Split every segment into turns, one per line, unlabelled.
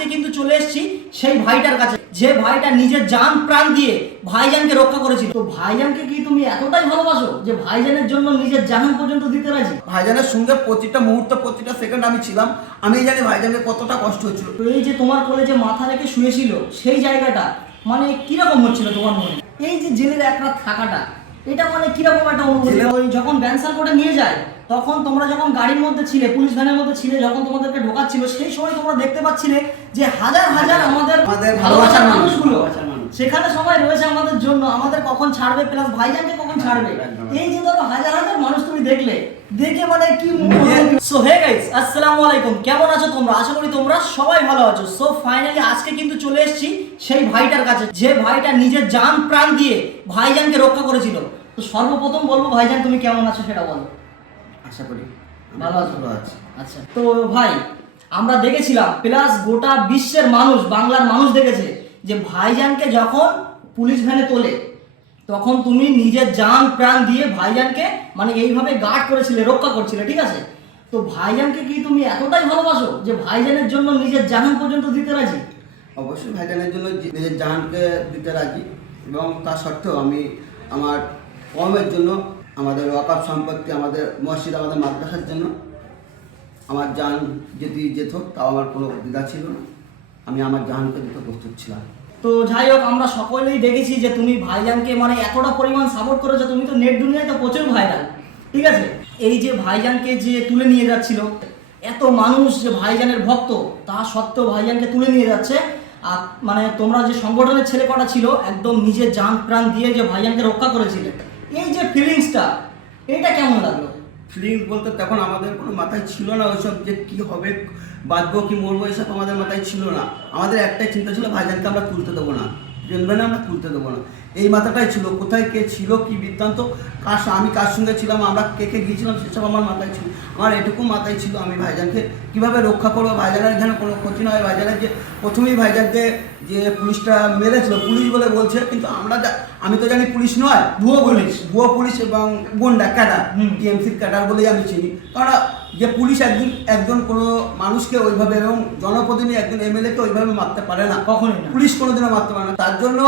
আজকে কিন্তু চলে এসেছি সেই ভাইটার কাছে। যে ভাইটা নিজের জান প্রাণ দিয়ে ভাইজানকে রক্ষা করেছিল। তো ভাইজানকে কি তুমি এতটাই ভালোবাসো যে ভাইজানের জন্য নিজের জাহান পর্যন্ত দিতে রাজি?
ভাইজানের সঙ্গে প্রতিটা মুহূর্ত প্রতিটা সেকেন্ড আমি ছিলাম। আমি জানি ভাইজানের কতটা কষ্ট হচ্ছিল
তো এই যে তোমার কোলে যে মাথা রেখে শুয়েছিল সেই জায়গাটা মানে কীরকম হচ্ছিল তোমার মনে? এই যে জেলের এক রাত থাকাটা এটা মানে কীরকম একটা অনুভূতি ওই যখন ব্যানসার করে নিয়ে যায় তখন তোমরা যখন গাড়ির মধ্যে ছিলে পুলিশ ভ্যানের মধ্যে ছিলে যখন তোমাদেরকে ঢোকাচ্ছিল সেই সময় তোমরা দেখতে পাচ্ছিলে যে হাজার হাজার আমাদের
আমাদের
ভালোবাসার
ভালোবাসার মানুষ,
মানুষগুলো। সেখানে সবাই রয়েছে আমাদের জন্য। আমাদের কখন ছাড়বে প্লাস ভাইজানকে কখন ছাড়বে? এই যে ধরো হাজার হাজার মানুষ তুমি দেখলে দেখে মানে কি
নিজে-
সো হে গাইস আসসালামু আলাইকুম। কেমন আছো তোমরা? আশা করি তোমরা সবাই ভালো আছো। সো ফাইনালি আজকে কিন্তু চলে এসেছি সেই ভাইটার কাছে যে ভাইটা নিজের জান প্রাণ দিয়ে ভাইজানকে রক্ষা করেছিল। তো সর্বপ্রথম বলব ভাইজান তুমি কেমন আছো সেটা বলো।
আশা করি।
ভালো আছো?
ভালো আছি।
আচ্ছা। তো ভাই আমরা দেখেছিলাম প্লাস গোটা বিশ্বের মানুষ বাংলার মানুষ দেখেছে। যে ভাইজানকে যখন পুলিশ ভ্যানে তোলে, তখন তুমি নিজের জান, প্রাণ দিয়ে ভাইজানকে মানে এইভাবে গার্ড করেছিলে, রক্ষা করছিলে, ঠিক আছে? তো ভাইজানকে কি তুমি এতটাই ভালোবাসো যে ভাইজানের জন্য নিজের জাহান পর্যন্ত দিতে রাজি?
অবশ্যই ভাইজানের জন্য নিজের জানকে দিতে রাজি এবং তা সত্ত্বেও আমি আমার কমের জন্য, আমাদের ওয়াকাপ সম্পত্তি, আমাদের মসজিদ, আমাদের মাদ্রাসার জন্য আমার জান যদি যেত, তাও আমার কোনো দ্বিধা ছিল না। আমি আমার জানকে দিতে প্রস্তুত ছিলাম।
তো যাই হোক আমরা সকলেই দেখেছি যে তুমি ভাইজানকে মানে এতটা পরিমাণ সাপোর্ট করেছ তুমি তো নেট দুনিয়ায় তো প্রচুর ভাইরাল ঠিক আছে? এই যে ভাইজানকে যে তুলে নিয়ে যাচ্ছিল এত মানুষ যে ভাইজানের ভক্ত তা সত্ত্বেও ভাইজানকে তুলে নিয়ে যাচ্ছে। আর মানে তোমরা যে সংগঠনের ছেলে কটা ছিল একদম নিজের জান প্রাণ দিয়ে যে ভাইজানকে রক্ষা করেছিলে এই যে ফিলিংসটা এটা কেমন লাগল?
ফিলিংস বলতে তখন আমাদের কোনো মাথায় ছিল না ওইসব যে কি হবে বাঁচবো কি মরবো এসব আমাদের মাথায় ছিল না। আমাদের একটাই চিন্তা ছিল ভাইজানকে আমরা তুলতে দেবো না। জন্মে আমরা তুলতে দেবো না। এই মাথাটাই ছিল। কোথায় কে ছিল কি বৃত্তান্ত কার আমি কার সঙ্গে ছিলাম আমরা কে কে গিয়েছিলাম সেসব আমার মাথায় ছিল। আমার এটুকু মাথায় ছিল আমি ভাইজানকে। কীভাবে রক্ষা করব? ভাইজানের যেন কোনো ক্ষতি না হয় ভাইজানের যে প্রথমেই ভাইজানকে যে পুলিশটা মেরেছিল পুলিশ বলে বলছে কিন্তু আমরা আমি তো জানি পুলিশ নয়।
ভুয়ো পুলিশ।
ভুয়ো পুলিশ এবং গুন্ডা ক্যাডার। টিএমসির ক্যাডার বলেই আমি চিনি। কারণ যে পুলিশ একদিন একজন কোনো মানুষকে ওইভাবে এবং জনপ্রতিনিধি একজন এমএলএ কে ওইভাবে মারতে পারে না।
কখনোই না।
পুলিশ কোনোদিনও মারতে পারে না। তার জন্য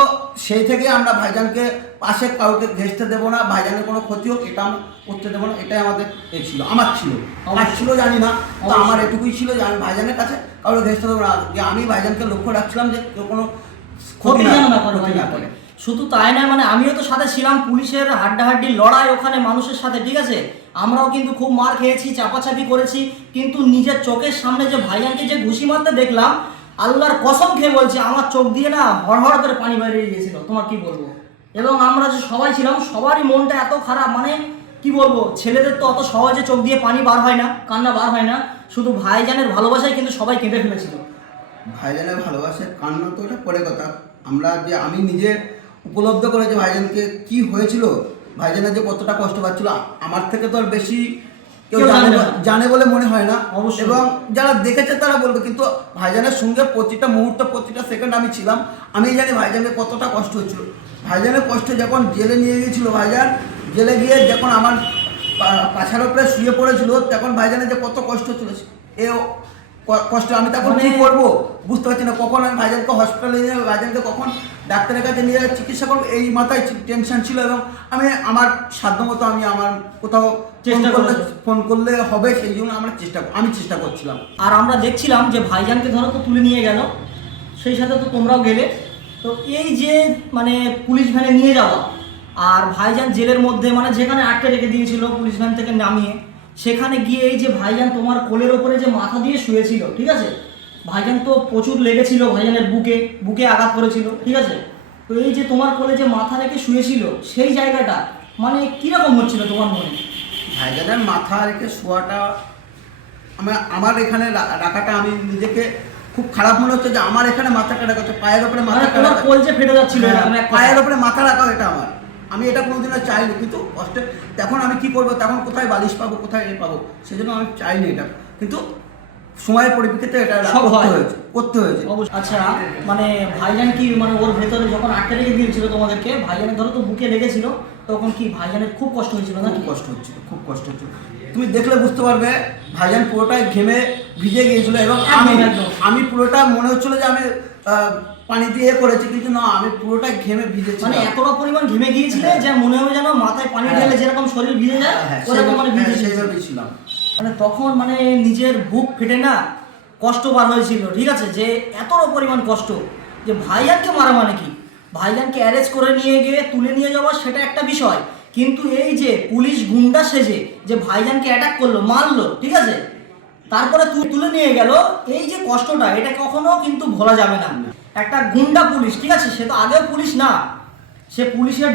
সেই থেকে আমরা ভাইজানকে পাশে কাউকে ঘেঁচতে দেবো না ভাইজানের কোনো ক্ষতি হোক এটা করতে দেবো না এটাই আমাদের এ ছিল আমার ছিল।
আমার
ছিল জানি না তো আমার এটুকুই ছিল যে আমি ভাইজানের কাছে কাউকে ঘেঁচতে দেবো না। যে আমি ভাইজানকে লক্ষ্য রাখছিলাম যে কেউ কোনো
ক্ষতি যেন না করে
না করে।
শুধু তাই নয় মানে আমিও তো সাথে ছিলাম পুলিশের হাড্ডাহাড্ডি লড়াই ওখানে মানুষের সাথে ঠিক আছে? আমরাও কিন্তু খুব মার খেয়েছি, চাপাচাপি করেছি, কিন্তু নিজের চোখের সামনে যে ভাইয়ানকে যে ঘুষি মারতে দেখলাম, আল্লাহর কসম খেয়ে বলছি, আমার চোখ দিয়ে না হড়হড় করে পানি বেরিয়ে গিয়েছিল তোমার কি বলব? এবং আমরা যে সবাই ছিলাম, সবারই মনটা এত খারাপ মানে কি বলব, ছেলেদের তো অত সহজে চোখ দিয়ে পানি বার হয় না, কান্না বার হয় না, শুধু ভাইজানের ভালোবাসায় কিন্তু সবাই কেঁদে ফেলেছিল।
ভাইজানের ভালোবাসায় কান্না তো এটা পরে কথা। আমরা যে আমি নিজে উপলব্ধ করে যে ভাইজানকে কি হয়েছিল ভাইজানের যে কতটা কষ্ট পাচ্ছিল আমার থেকে তো আর বেশি কেউ জানে বলে মনে হয় না।
অবশ্যই।
এবং যারা দেখেছে তারা বলবে কিন্তু ভাইজানের সঙ্গে প্রতিটা মুহূর্ত প্রতিটা সেকেন্ড আমি ছিলাম। আমি জানি ভাইজানের কতটা কষ্ট হচ্ছিল ভাইজানের কষ্ট যখন জেলে নিয়ে গিয়েছিল ভাইজান জেলে গিয়ে যখন আমার পাছার উপরে শুয়ে পড়েছিল তখন ভাইজানের যে কত কষ্ট হচ্ছিল এ কষ্ট আমি তখন কি করব? বুঝতে পারছি না কখন আমি ভাইজানকে হসপিটালে নিয়ে যাব, ভাইজানকে কখন ডাক্তারের কাছে নিয়ে যাব, চিকিৎসা করব এই মাথায় টেনশন ছিল এবং আমি আমার সাধ্য মতো আমি আমার কোথাও
চেষ্টা
করলে ফোন করলে হবে সেই জন্য আমরা চেষ্টা আমি চেষ্টা করছিলাম।
আর আমরা দেখছিলাম যে ভাইজানকে ধরো তো তুলে নিয়ে গেল সেই সাথে তো তোমরাও গেলে। তো এই যে মানে পুলিশ ভ্যানে নিয়ে যাওয়া আর ভাইজান জেলের মধ্যে মানে যেখানে আটকে রেখে দিয়েছিল পুলিশ ভ্যান থেকে নামিয়ে সেখানে গিয়ে এই যে ভাইজান তোমার কোলের ওপরে যে মাথা দিয়ে শুয়েছিল ঠিক আছে? ভাইজান তো প্রচুর লেগেছিল ভাইজানের বুকে বুকে আঘাত করেছিল ঠিক আছে? তো এই যে তোমার কোলে যে মাথা রেখে শুয়েছিল সেই জায়গাটা মানে কীরকম হচ্ছিল তোমার মনে?
ভাইজানের মাথা রেখে শোয়াটা আমার আমার এখানে রাখাটা আমি নিজেকে খুব খারাপ মনে হচ্ছে যে আমার এখানে মাথাটা রাখা হচ্ছে পায়ের ওপরে মাথা
কোল যে ফেটে যাচ্ছিল
হ্যাঁ। পায়ের ওপরে মাথা রাখা এটা আমার। আমি এটা কোনোদিনও চাইনি কিন্তু কষ্টে তখন আমি কি করব তখন কোথায় বালিশ পাবো কোথায় এ পাবো সেজন্য আমি চাইনি এটা। কিন্তু সময়ের পরিপ্রেক্ষিতে এটা
সব হয়।
হয়েছে করতে হয়েছে।
অবশ্য- আচ্ছা মানে ভাইজান কি মানে ওর ভেতরে যখন আটকে রেখে দিয়েছিল তোমাদেরকে ভাইজানের ধরো তো বুকে লেগেছিল তখন কি ভাইজানের খুব কষ্ট হয়েছিল না
খুব কষ্ট হচ্ছিল খুব কষ্ট হচ্ছিল। তুমি দেখলে বুঝতে পারবে ভাইজান পুরোটাই ঘেমে ভিজে গিয়েছিল এবং আমি। আমি পুরোটা মনে হচ্ছিল যে আমি পানি দিয়ে করেছি কিন্তু না আমি পুরোটাই ঘেমে ভিজেছি
মানে এতটা পরিমাণ ঘেমে গিয়েছিলে
হ্যাঁ।
যে মনে হবে যেন মাথায় পানি
হ্যাঁ।
ঢেলে যেরকম শরীর ভিজে যায় ওরকম মানে ভিজে।
সেইভাবেই ছিলাম
মানে তখন মানে নিজের বুক ফেটে না কষ্ট বার হয়েছিল ঠিক আছে যে এতটা পরিমাণ কষ্ট যে ভাইজানকে মারা মানে কি ভাইজানকে অ্যারেস্ট করে নিয়ে গিয়ে তুলে নিয়ে যাওয়া সেটা একটা বিষয় কিন্তু এই যে পুলিশ গুন্ডা সেজে যে ভাইজানকে অ্যাটাক করল মারলো ঠিক আছে তারপরে তুই তুলে নিয়ে গেল এই যে কষ্টটা এটা কখনো কিন্তু ভোলা যাবে না। একটা গুন্ডা পুলিশ ঠিক আছে সে তো আগেও পুলিশ না। সে পুলিশের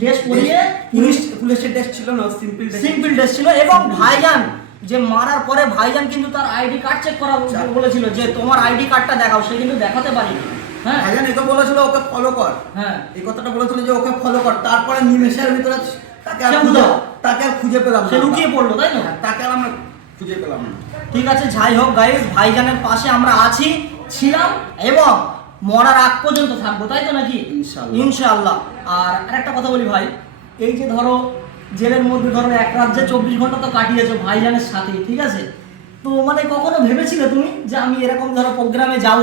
ড্রেস পরিয়ে
পুলিশ পুলিশের ড্রেস ছিল না সিম্পল
সিম্পল ড্রেস ছিল এবং ভাইজান যে মারার পরে ভাইজান কিন্তু তার আইডি কার্ড চেক করা বলেছিল যে তোমার আইডি কার্ডটা দেখাও সে কিন্তু দেখাতে পারেনি। হ্যাঁ?
ভাইজান এটা বলেছিল ওকে ফলো কর।
হ্যাঁ।
এই কথাটা বলেছিল যে ওকে ফলো কর। তারপরে নিমেষের ভিতরে তাকে আর
সে
খুঁজে তাকে আর খুঁজে পেলাম
সে লুকিয়ে পড়ল তাই না
হ্যাঁ, তাকে আর আমরা খুঁজে পেলাম না।
ঠিক আছে যাই হোক গাইজ ভাইজানের পাশে আমরা আছি ছিলাম এবং মরার আগ পর্যন্ত থাকব তাই তো নাকি?
ইনশাআল্লাহ।
আর আরেকটা কথা বলি ভাই এই যে ধরো জেলের মধ্যে ধরো এক রাত যে চব্বিশ ঘণ্টা তো কাটিয়েছো ভাইজানের সাথে ঠিক আছে? তো মানে কখনো ভেবেছিলে তুমি যে আমি এরকম ধরো প্রোগ্রামে যাব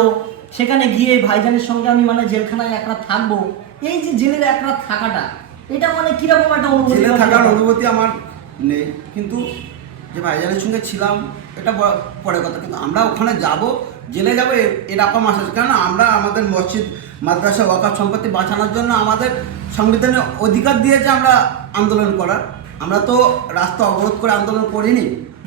সেখানে গিয়ে ভাইজানের সঙ্গে আমি মানে জেলখানায় এক রাত থাকব? এই যে জেলের এক রাত থাকাটা এটা মানে কীরকম একটা অনুভূতি
থাকার অনুভূতি আমার নেই কিন্তু যে ভাইজানের সঙ্গে ছিলাম এটা পরে কথা কিন্তু আমরা ওখানে যাব জেলে যাব এরকম আশা আছে। কেননা আমরা আমাদের মসজিদ মাদ্রাসা ওয়াকাফ সম্পত্তি বাঁচানোর জন্য আমাদের সংবিধানে অধিকার দিয়েছে আমরা আন্দোলন করার আমরা তো রাস্তা অবরোধ করে আন্দোলন করিনি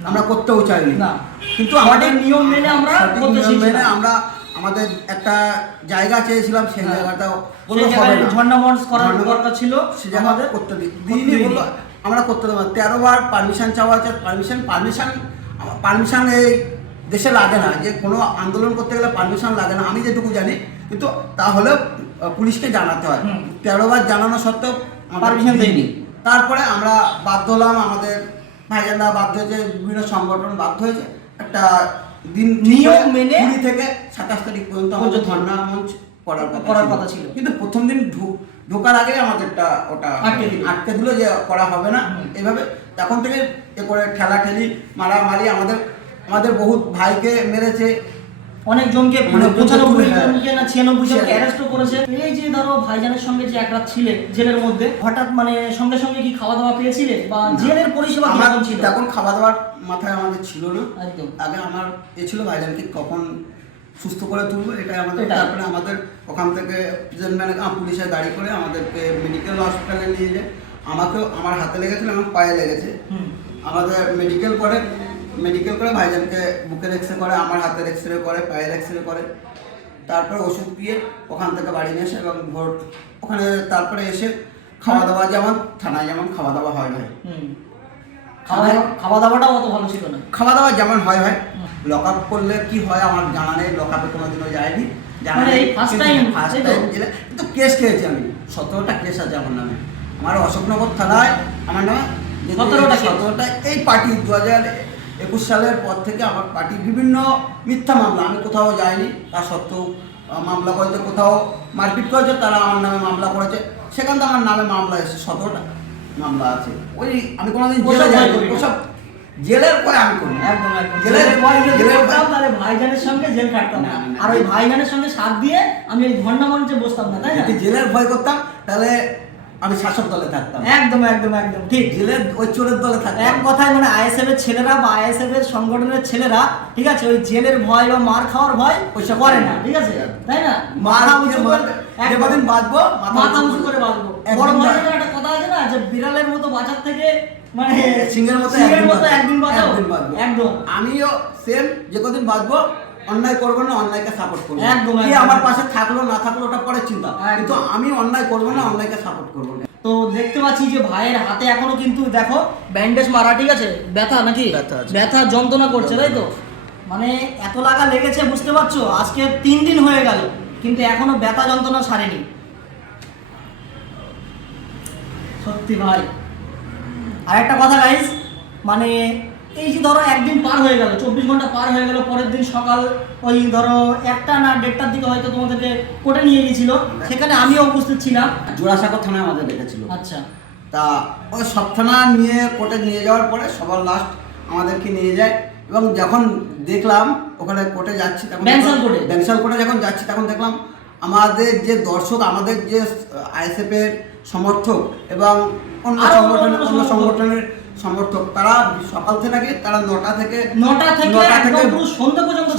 আমরা করতেও চাইনি
না।
কিন্তু আমাদের
নিয়ম মেনে আমরা
নিয়ম মেনে আমরা আমাদের একটা জায়গা চেয়েছিলাম সেই
হ্যাঁ।
জায়গাটা।
ঝর্ণা মঞ্চ করার দরকার ছিল
সে জায়গা
আমাদের
করতে দিই দিইনি আমরা করতে দেবো না। তেরো বার পারমিশন চাওয়া আছে পারমিশন পারমিশন পারমিশন এই দেশে লাগে না যে কোনো আন্দোলন করতে গেলে পারমিশন লাগে না আমি যেটুকু জানি কিন্তু তাহলেও আহ, পুলিশকে জানাতে হয়। তেরো বার জানানো সত্ত্বেও
Permission দেয়নি।
তারপরে আমরা বাধ্য হলাম আমাদের ভাইজানরা বাধ্য হয়েছে বিভিন্ন সংগঠন বাধ্য হয়েছে একটা দিন
নিয়ম মেনে-
থেকে সাতাশ তারিখ পর্যন্ত আমাদের। ধর্ণা মঞ্চ করার কথা ছিল। কিন্তু প্রথম দিন ঢোকার আগে আমাদেরটা ওটা
আটকে দিল।
যে করা হবে না। এভাবে তখন থেকে এ করে ঠেলা ঠেলি মারামারি আমাদের আমাদের বহুত ভাইকে মেরেছে।
অনেক জনকে মানে পঁচানব্বই
হ্যাঁ।
জনকে না ছিয়ানব্বই জনকে অ্যারেস্টও করেছে। এই যে ধরো ভাইজানের সঙ্গে যে এক রাত ছিলে জেলের মধ্যে হঠাৎ মানে সঙ্গে সঙ্গে কি খাওয়া দাওয়া পেয়েছিলে? বা জেলের পরিষেবা
আমার
কীরকম ছিল?
তখন খাওয়া দাওয়ার মাথায় আমাদের ছিল না।
একদম।
আগে আমার এ ছিল ভাইজানকে কখন সুস্থ করে তুলবো এটাই আমাদের তারপরে আমাদের ওখান থেকে প্রেসিডেন্ট পুলিশের গাড়ি করে আমাদেরকে মেডিকেল হসপিটালে নিয়ে যায়। আমাকেও আমার হাতে লেগেছিল আমার পায়ে লেগেছে। আমাদের মেডিকেল করে মেডিকেল করে ভাইজানকে বুকের এক্স করে আমার হাতের এক্স রে করে পায়ের এক্স রে করে। তারপরে ওষুধ দিয়ে ওখান থেকে বাড়ি নিয়ে এসে এবং ভোর ওখানে তারপরে এসে খাওয়া দাওয়া যেমন থানায় যেমন খাওয়া দাওয়া হয় ভাই।
খাওয়া দাওয়া খাওয়া দাওয়াটাও অত ভালো ছিল না।
খাওয়া দাওয়া যেমন হয় ভাই। লক আপ করলে কি হয় আমার জানা নেই লক আপে কোনোদিনও যায়নি জানা
মানে
নেই
first time,
ফার্স্ট টাইম জেলে কিন্তু কেস খেয়েছি আমি সতেরোটা কেস আছে আমার নামে আমার অশোকনগর থানায় আমার নামে
17টা case?
সতেরোটা এই পার্টি দু হাজার একুশ সালের পর থেকে আমার পার্টি বিভিন্ন মিথ্যা মামলা আমি কোথাও যাইনি তার সত্ত্বেও মামলা করেছে কোথাও মারপিট করেছে তারা আমার নামে মামলা করেছে সেখান থেকে আমার নামে মামলা এসেছে সতেরোটা মামলা আছে ওই আমি কোনোদিন জেলে
না।
ওসব জেলের পরে আমি করি না।
একদম একদম।
জেলের
করতাম তাহলে ভাইজানের সঙ্গে জেল কাটতাম না। আর ওই ভাইজানের সঙ্গে সাথ দিয়ে আমি ধর্ণা মঞ্চে বসতাম না তাই না?
জেলের ভয় করতাম তাহলে আমি শাসক দলে থাকতাম।
একদম একদম একদম। ঠিক।
জেলের ওই চোরের দলে
এক কথায় মানে আইএসএফ এর ছেলেরা বা আইএসএফ এর সংগঠনের ছেলেরা ঠিক আছে ওই জেলের ভয় বা মার খাওয়ার ভয় ওইসব করে না ঠিক আছে? তাই না?
মার
মাথা
উঁচু
করে
যে বাঁচবো
মাথা উঁচু করে বাঁচবো। বড় ভাইয়ের একটা কথা আছে না যে বিড়ালের মতো বাঁচার থেকে মানে
সিংহের মতো
সিংহের মতো একদিন বাঁচাও। একদম।
আমিও সেম যে কদিন বাঁচবো অন্যায় করব না অন্যায়কে সাপোর্ট করব।
একদম,
কি আমার পাশে থাকল না থাকল ওটা পরে চিন্তা। কিন্তু আমি অন্যায় করব না অন্যায়কে সাপোর্ট করব। না
তো দেখতে পাচ্ছি যে ভাইয়ের হাতে এখনও কিন্তু দেখো ব্যান্ডেজ মারা ঠিক আছে? ব্যথা নাকি?
ব্যথা
ব্যথা যন্ত্রণা করছে তাই তো? মানে এত লাগা লেগেছে বুঝতে পারছ? আজকে তিন দিন হয়ে গেল কিন্তু এখনও ব্যথা যন্ত্রণা সারেনি। সত্যি ভাই। আর একটা কথা গাইস মানে এই যে ধরো একদিন পার হয়ে গেল চব্বিশ ঘণ্টা পার হয়ে গেল পরের দিন সকাল ওই ধরো একটা না দেড়টার দিকে হয়তো তোমাদেরকে কোর্টে নিয়ে গেছিল সেখানে আমিও উপস্থিত ছিলাম।
জোড়াসাঁকো থানায় আমাদের রেখেছিল
আচ্ছা।
তা ওই সব থানা নিয়ে কোর্টে নিয়ে যাওয়ার পরে সবার লাস্ট আমাদেরকে নিয়ে যায় এবং যখন দেখলাম ওখানে কোর্টে যাচ্ছি তখন
ব্যাংসাল কোর্টে?
ব্যাংসাল কোর্টে যখন যাচ্ছি তখন দেখলাম আমাদের যে দর্শক আমাদের যে আইএসএফের সমর্থক এবং অন্য সংগঠন
অন্য
সংগঠনের সমর্থক। তারা সকাল থেকে তারা নটা থেকে
নটা থেকে
নটা
পুরো সন্ধ্যা পর্যন্ত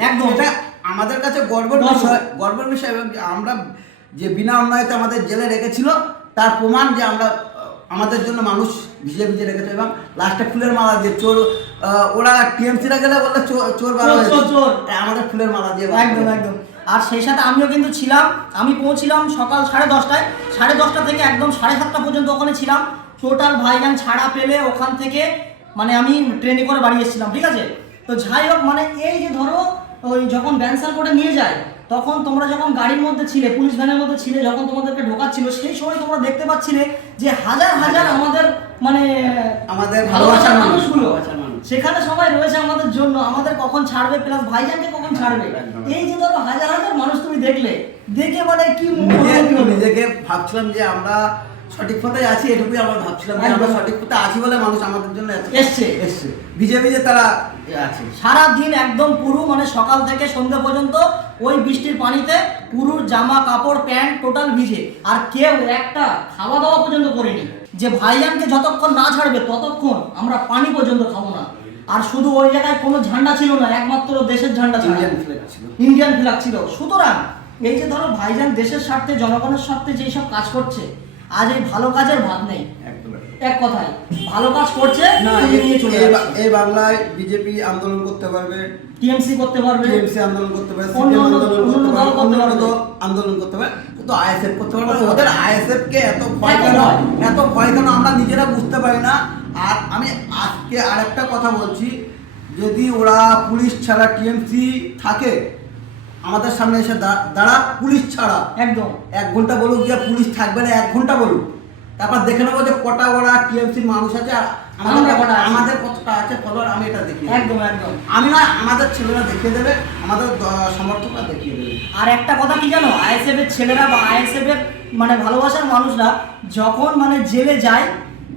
একদম।
এটা আমাদের কাছে গর্বের বিষয় গর্বের বিষয় এবং আমরা যে বিনা অন্যায়তে আমাদের জেলে রেখেছিল তার প্রমাণ যে আমরা আমাদের জন্য মানুষ ভিজে ভিজে রেখেছে এবং লাস্টে ফুলের মালা দিয়ে চোর ওরা টিএমসিরা গেলে বললে চোর চোর বার আমাদের ফুলের মালা দিয়ে
একদম একদম। আর সেই সাথে আমিও কিন্তু ছিলাম আমি পৌঁছিলাম সকাল সাড়ে দশটায় সাড়ে দশটা থেকে একদম সাড়ে সাতটা পর্যন্ত ওখানে ছিলাম। টোটাল ভাইজান ছাড়া পেলে ওখান থেকে মানে আমি ট্রেনে করে বাড়ি এসেছিলাম ঠিক আছে? তো যাই হোক মানে এই যে ধরো ওই যখন ব্যানসাল করে নিয়ে যায় তখন তোমরা যখন গাড়ির মধ্যে ছিলে পুলিশ ভ্যানের মধ্যে ছিলে যখন তোমাদেরকে ঢোকাচ্ছিল সেই সময় তোমরা দেখতে পাচ্ছিলে যে হাজার হাজার আমাদের মানে
আমাদের
ভালোবাসার মানুষগুলো। সেখানে সবাই রয়েছে আমাদের জন্য। আমাদের কখন ছাড়বে প্লাস ভাইজানকে কখন ছাড়বে? এই যে ধরো হাজার হাজার মানুষ তুমি দেখলে দেখে মানে কি?
নিজেকে ভাবছিলাম যে আমরা সঠিক পথে আছি এটুকুই আমরা ভাবছিলাম যে আমরা। সঠিক পথে আছি বলে মানুষ আমাদের জন্য
এসছে।
এসছে। ভিজে ভিজে তারা আছে।
সারা দিন একদম পুরো মানে সকাল থেকে সন্ধ্যা পর্যন্ত ওই বৃষ্টির পানিতে পুরুর জামা কাপড় প্যান্ট টোটাল ভিজে। আর কেউ একটা খাওয়া দাওয়া পর্যন্ত করেনি। যে ভাইজানকে যতক্ষণ না ছাড়বে ততক্ষণ আমরা পানি পর্যন্ত খাব না। আর শুধু ওই জায়গায় কোনো ঝান্ডা ছিল না একমাত্র দেশের ঝান্ডা ছিল।
ইন্ডিয়ান ফ্ল্যাগ ছিল।
সুতরাং এই যে ধরো ভাইজান দেশের স্বার্থে জনগণের স্বার্থে যেই সব কাজ করছে আজ এই ভালো কাজের ভাত নেই। এক কথায় ভালো কাজ করছে
না
তুলে নিয়ে চলে
এই- বাংলায় বিজেপি আন্দোলন করতে পারবে
টিএমসি করতে পারবে
টিএমসি আন্দোলন করতে পারবে আন্দোলন করতে পারবে অন্য। দল আন্দোলন করতে পারবে কিন্তু আইএসএফ করতে পারবে ওদের আইএসএফ কে এত ভয় কেন? এত ভয় কেন? আমরা নিজেরা বুঝতে পারি না। আর আমি আজকে আরেকটা কথা বলছি যদি ওরা পুলিশ ছাড়া টিএমসি থাকে আমাদের সামনে এসে দাঁড়া পুলিশ ছাড়া।
একদম।
এক ঘণ্টা বলুক যে পুলিশ থাকবে না এক ঘণ্টা বলুক। তারপর দেখে নেব যে কটা ওরা টিএমসির মানুষ আছে আর আমাদের
কটা
আমাদের কতটা আছে ফলোয়ার আমি এটা দেখি
একদম একদম।
আমি না আমাদের ছেলেরা দেখিয়ে দেবে আমাদের সমর্থকরা দেখিয়ে দেবে।
আর একটা কথা কি জানো আইএসএফ এর ছেলেরা বা আইএসএফ এর মানে ভালোবাসার মানুষরা যখন মানে জেলে যায়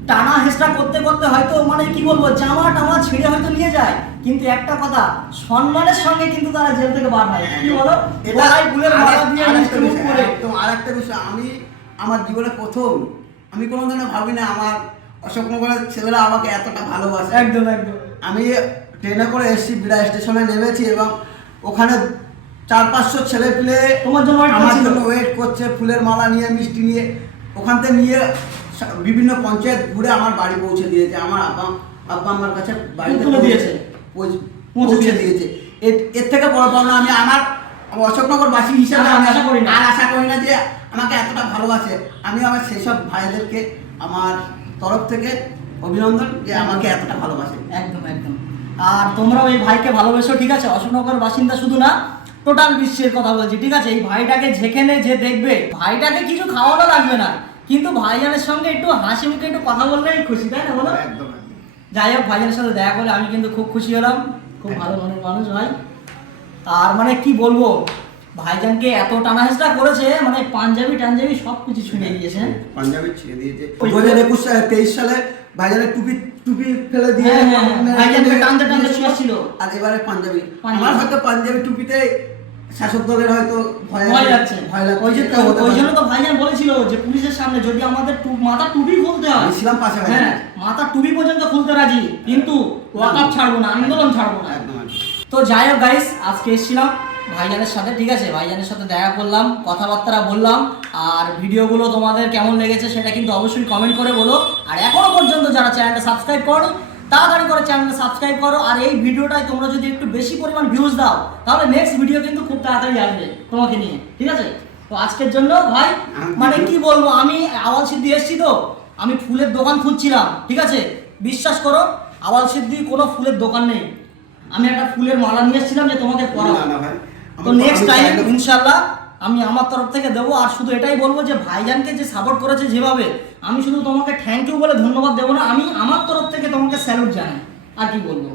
টানা হেসরা করতে করতে হয়তো মানে কি বলব জামা টামা ছিঁড়ে হয়তো নিয়ে যায়। কিন্তু একটা কথা সম্মানের সঙ্গে কিন্তু তারা জেল থেকে বার হয় কি বলো?
এটা
গলায় ফুলের মালা দিয়ে
আরেকটা
মিষ্টি মুখ
বিষয়, আমি আমার জীবনে প্রথম আমি কোনোদিনও ভাবি না আমার অশোকনগরের ছেলেরা আমাকে এতটা ভালোবাসে।
একদম একদম।
আমি ট্রেনে করে এসেছি বিড়া স্টেশনে নেমেছি এবং ওখানে চার পাঁচশো ছেলে পেলে
তোমার জন্য
আমার জন্য ওয়েট করছে ফুলের মালা নিয়ে মিষ্টি নিয়ে। ওখান থেকে নিয়ে বিভিন্ন পঞ্চায়েত ঘুরে আমার বাড়ি পৌঁছে দিয়েছে আমার আব্বা আব্বা আমার কাছে বাড়িতে
দিয়েছে?
পৌঁছে-
দিয়েছে।
এর থেকে বড় পাওনা আমি আমার অশোকনগর বাসী হিসাবে আমি
আশা করি না।
আর আশা করি না যে আমাকে এতটা ভালোবাসে। আমি আমার সেসব ভাইদেরকে আমার তরফ থেকে অভিনন্দন যে আমাকে এতটা ভালোবাসে।
একদম একদম। আর তোমরাও এই ভাইকে ভালোবেসো ঠিক আছে? অশোকনগর বাসিন্দা শুধু না টোটাল বিশ্বের কথা বলছি ঠিক আছে? এই ভাইটাকে যেখানে যে দেখবে ভাইটাকে কিছু খাওয়ানো লাগবে না। কিন্তু ভাইজানের সঙ্গে একটু হাসি মুখে একটু কথা বললেই খুশি তাই না বলো?
একদম
যাই হোক ভাইজানের সাথে দেখা করে আমি কিন্তু খুব খুশি হলাম। খুব ভালো মনের মানুষ ভাই। আর মানে কি বলব ভাইজানকে এত টানা হেসরা করেছে মানে পাঞ্জাবি টাঞ্জাবি সব কিছু ছুঁয়ে দিয়েছে হ্যাঁ?
পাঞ্জাবি ছেড়ে দিয়েছে
ওই-
দু হাজার একুশ তেইশ সালে ভাইজানের টুপি টুপি ফেলে দিয়ে
হ্যাঁ, হ্যাঁ, টানতে টানতে ছুঁয়েছিল।
আর এবারে পাঞ্জাবি।
পাঞ্জাবি।
আমার হয়তো পাঞ্জাবি টুপিতে শাসক দলের হয়তো ভয়
ভয় লাগছে
ভয় লাগছে।
ওই যে ওই জন্য তো ভাইজান বলেছিল যে পুলিশের সামনে যদি আমাদের মাথা টুপি খুলতে হয়
ছিলাম পাশে
হ্যাঁ মাথা টুপি পর্যন্ত খুলতে রাজি কিন্তু ওয়াকআপ ছাড়বো না আন্দোলন ছাড়বো না। তো যাই হোক গাইস আজকে এসেছিলাম ভাইজানের সাথে ঠিক আছে? ভাইজানের সাথে দেখা করলাম কথাবার্তা বললাম আর ভিডিওগুলো তোমাদের কেমন লেগেছে সেটা কিন্তু অবশ্যই কমেন্ট করে বলো। আর এখনও পর্যন্ত যারা চ্যানেলটা সাবস্ক্রাইব করো তাড়াতাড়ি করে চ্যানেলটা সাবস্ক্রাইব করো। আর এই ভিডিওটায় তোমরা যদি একটু বেশি পরিমাণ ভিউজ দাও তাহলে নেক্সট ভিডিও কিন্তু তাড়াতাড়ি আসবে তোমাকে নিয়ে ঠিক আছে? তো আজকের জন্য ভাই মানে কি বলব? আমি আওয়াল সিদ্ধি এসেছি তো আমি ফুলের দোকান খুঁজছিলাম ঠিক আছে? বিশ্বাস করো আওয়াল সিদ্ধি কোনো ফুলের দোকান নেই। আমি একটা ফুলের মালা নিয়ে এসেছিলাম যে তোমাকে
ভাই।
তো নেক্সট টাইম ইনশাল্লাহ আমি আমার তরফ থেকে দেবো। আর শুধু এটাই বলব যে ভাইজানকে যে সাপোর্ট করেছে যেভাবে আমি শুধু তোমাকে থ্যাংক ইউ বলে ধন্যবাদ দেবো না আমি আমার তরফ থেকে তোমাকে স্যালুট জানাই। আর কি বলব।